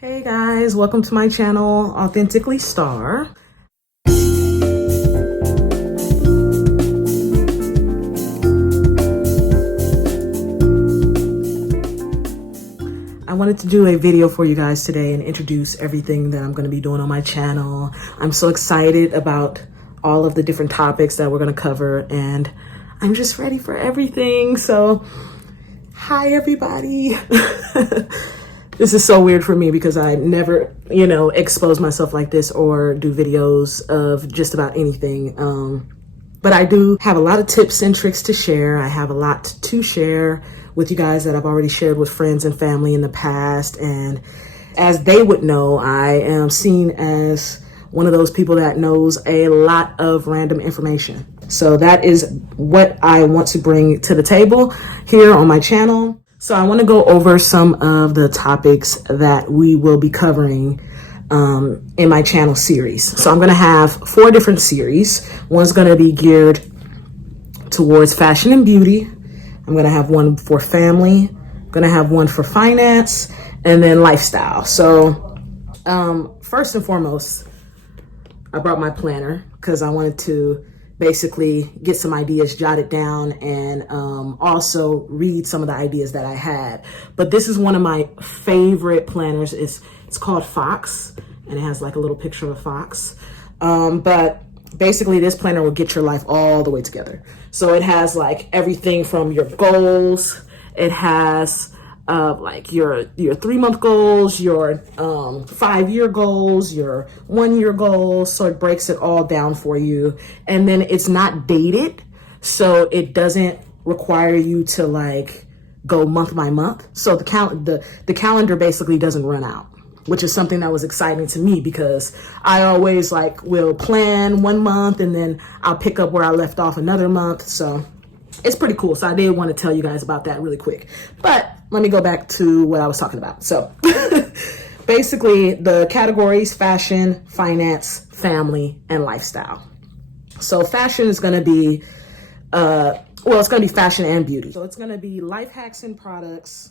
Hey guys, welcome to my channel, Authentically Star. I wanted to do a video for you guys today and introduce everything that I'm going to be doing on my channel. I'm so excited about all of the different topics that we're going to cover, and I'm just ready for everything. So, hi everybody. This is so weird for me because I never, expose myself like this or do videos of just about anything. But I do have a lot of tips and tricks to share. I have a lot to share with you guys that I've already shared with friends and family in the past. And as they would know, I am seen as one of those people that knows a lot of random information. So that is what I want to bring to the table here on my channel. So I want to go over some of the topics that we will be covering in my channel series. So I'm going to have 4 different series. One's going to be geared towards fashion and beauty. I'm going to have one for family. I'm going to have one for finance, and then lifestyle. So first and foremost, I brought my planner because I wanted to basically get some ideas jotted down and also read some of the ideas that I had. But this is one of my favorite planners. It's called Fox, and it has like a little picture of a fox. But basically this planner will get your life all the way together. So it has like everything from your goals. It has like your 3-month goals, your 5-year goals, your 1-year goals. So it breaks it all down for you. And then it's not dated, so it doesn't require you to like go month by month. So the calendar basically doesn't run out, which is something that was exciting to me because I always like will plan 1 month and then I'll pick up where I left off another month. So it's pretty cool. So I did want to tell you guys about that really quick. But let me go back to what I was talking about. So basically the categories: fashion, finance, family, and lifestyle. So fashion is going to be, it's going to be fashion and beauty. So it's going to be life hacks and products.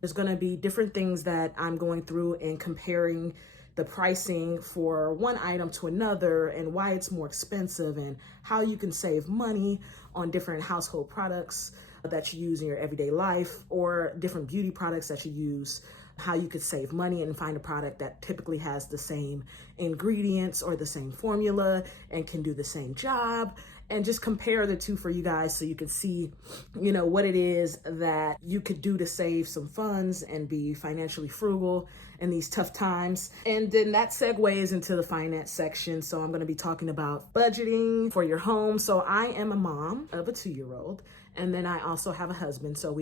There's going to be different things that I'm going through and comparing the pricing for one item to another and why it's more expensive and how you can save money on different household products that you use in your everyday life, or different beauty products that you use, how you could save money and find a product that typically has the same ingredients or the same formula and can do the same job, and just compare the two for you guys so you can see, what it is that you could do to save some funds and be financially frugal in these tough times. And then that segues into the finance section. So I'm going to be talking about budgeting for your home. So I am a mom of a 2-year-old. And then I also have a husband. So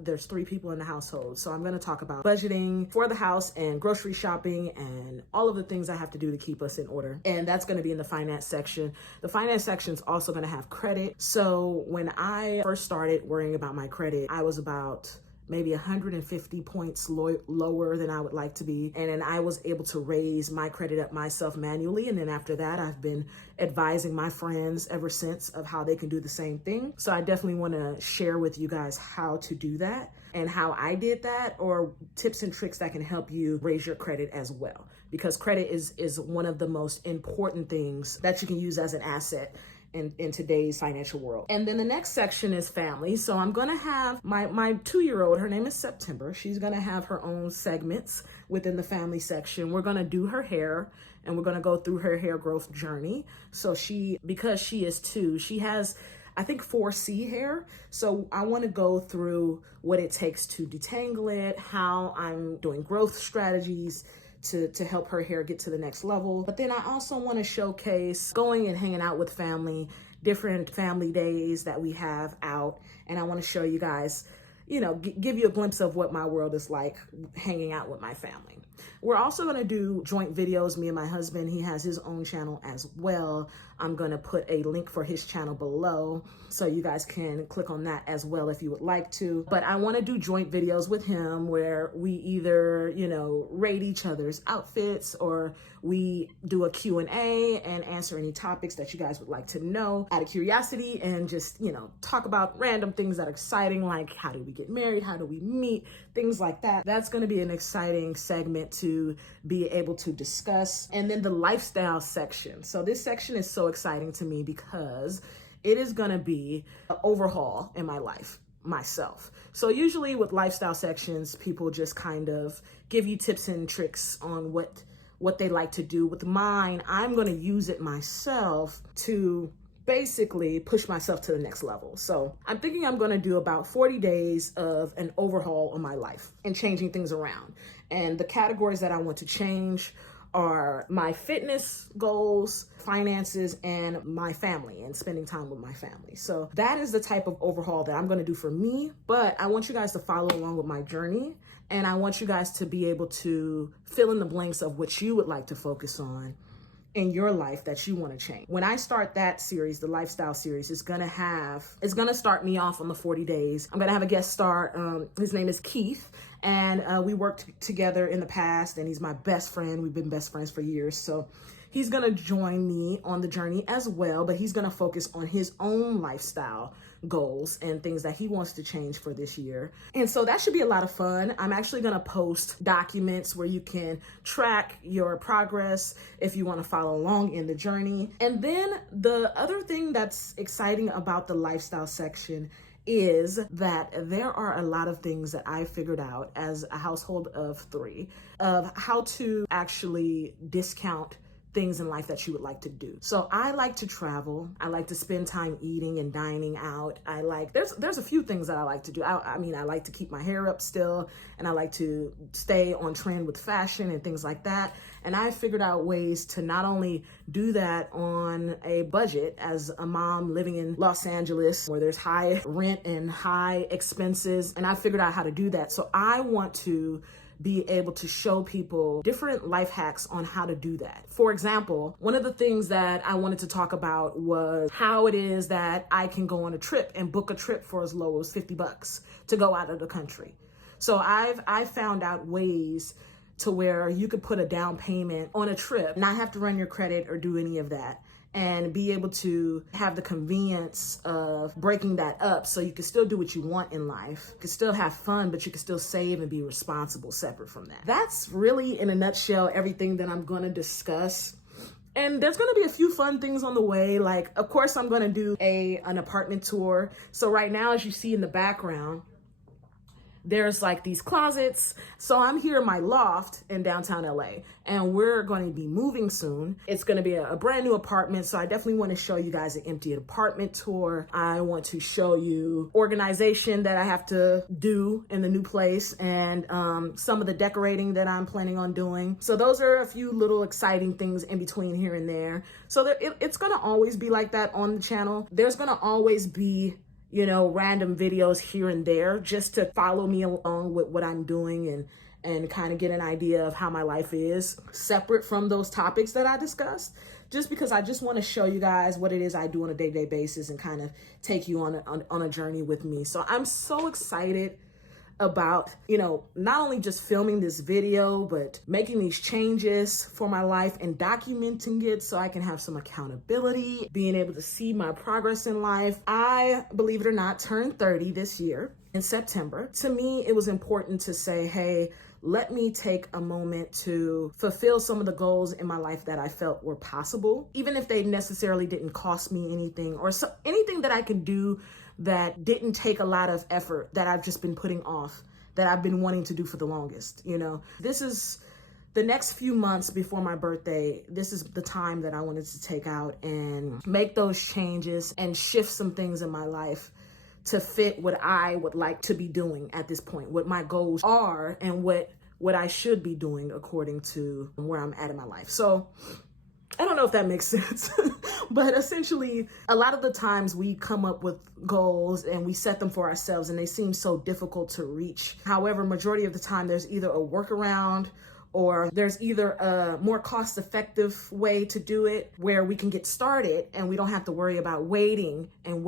there's 3 people in the household. So I'm going to talk about budgeting for the house and grocery shopping and all of the things I have to do to keep us in order. And that's going to be in the finance section. The finance section is also going to have credit. So when I first started worrying about my credit, I was about maybe 150 points lower than I would like to be. And then I was able to raise my credit up myself manually. And then after that, I've been advising my friends ever since of how they can do the same thing. So I definitely want to share with you guys how to do that and how I did that, or tips and tricks that can help you raise your credit as well. Because credit is one of the most important things that you can use as an asset in today's financial world. And then the next section is family. So I'm going to have my 2-year-old, her name is September. She's going to have her own segments within the family section. We're going to do her hair and we're going to go through her hair growth journey. So because she is 2, she has, I think, 4C hair. So I want to go through what it takes to detangle it, how I'm doing growth strategies to help her hair get to the next level. But then I also want to showcase going and hanging out with family, different family days that we have out. And I want to show you guys, give you a glimpse of what my world is like hanging out with my family. We're also going to do joint videos, me and my husband. He has his own channel as well. I'm going to put a link for his channel below so you guys can click on that as well if you would like to. But I want to do joint videos with him where we either, rate each other's outfits, or we do a Q&A and answer any topics that you guys would like to know out of curiosity, and just, talk about random things that are exciting, like how do we get married? How do we meet? Things like that. That's going to be an exciting segment to be able to discuss. And then the lifestyle section. So this section is so exciting to me because it is going to be an overhaul in my life myself. So usually with lifestyle sections, people just kind of give you tips and tricks on what they like to do. With mine, I'm going to use it myself to basically push myself to the next level. So I'm thinking I'm going to do about 40 days of an overhaul of my life and changing things around. And the categories that I want to change are my fitness goals, finances, and my family, and spending time with my family. So that is the type of overhaul that I'm going to do for me. But I want you guys to follow along with my journey. And I want you guys to be able to fill in the blanks of what you would like to focus on in your life that you want to change. When I start that series, the lifestyle series, it's gonna start me off on the 40 days. I'm gonna have a guest star. His name is Keith, and we worked together in the past, and he's my best friend. We've been best friends for years. So he's gonna join me on the journey as well, but he's gonna focus on his own lifestyle goals and things that he wants to change for this year. And so that should be a lot of fun. I'm actually gonna post documents where you can track your progress if you wanna follow along in the journey. And then the other thing that's exciting about the lifestyle section is that there are a lot of things that I figured out as a household of 3 of how to actually discount things in life that you would like to do. So I like to travel. I like to spend time eating and dining out. There's a few things that I like to do. I mean, I like to keep my hair up still, and I like to stay on trend with fashion and things like that. And I figured out ways to not only do that on a budget as a mom living in Los Angeles where there's high rent and high expenses, and I figured out how to do that. So I want to be able to show people different life hacks on how to do that. For example, one of the things that I wanted to talk about was how it is that I can go on a trip and book a trip for as low as $50 to go out of the country. So I found out ways to where you could put a down payment on a trip, not have to run your credit or do any of that, and be able to have the convenience of breaking that up so you can still do what you want in life. You can still have fun, but you can still save and be responsible separate from that. That's really, in a nutshell, everything that I'm gonna discuss. And there's gonna be a few fun things on the way. Like, of course, I'm gonna do an apartment tour. So right now, as you see in the background, there's like these closets. So I'm here in my loft in downtown LA, and we're going to be moving soon. It's going to be a brand new apartment. So I definitely want to show you guys an empty apartment tour. I want to show you organization that I have to do in the new place, and some of the decorating that I'm planning on doing. So those are a few little exciting things in between here and there. So it's going to always be like that on the channel. There's going to always be, you know, random videos here and there just to follow me along with what I'm doing and kind of get an idea of how my life is separate from those topics that I discussed, just because I just want to show you guys what it is I do on a day-to-day basis and kind of take you on a journey with me. So I'm so excited about, you know, not only just filming this video, but making these changes for my life and documenting it so I can have some accountability, being able to see my progress in life. I, believe it or not, turned 30 this year in September. To me, it was important to say, hey, let me take a moment to fulfill some of the goals in my life that I felt were possible, even if they necessarily didn't cost me anything, or anything that I can do that didn't take a lot of effort that I've just been putting off, that I've been wanting to do for the longest. You know, this is the next few months before my birthday. This is the time that I wanted to take out and make those changes and shift some things in my life to fit what I would like to be doing at this point, what my goals are and what I should be doing according to where I'm at in my life. So I don't know if that makes sense, but essentially a lot of the times we come up with goals and we set them for ourselves and they seem so difficult to reach. However, majority of the time there's either a workaround or there's either a more cost-effective way to do it where we can get started and we don't have to worry about waiting and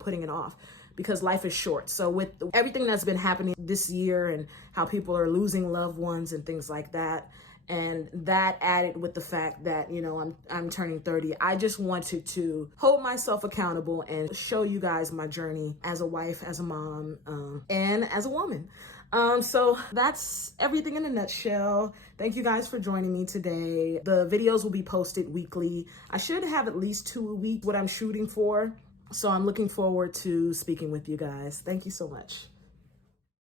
putting it off, because life is short. So with everything that's been happening this year and how people are losing loved ones and things like that, And that added with the fact that, you know, I'm turning 30. I just wanted to hold myself accountable and show you guys my journey as a wife, as a mom, and as a woman. So that's everything in a nutshell. Thank you guys for joining me today. The videos will be posted weekly. I should have at least 2 a week, what I'm shooting for. So I'm looking forward to speaking with you guys. Thank you so much.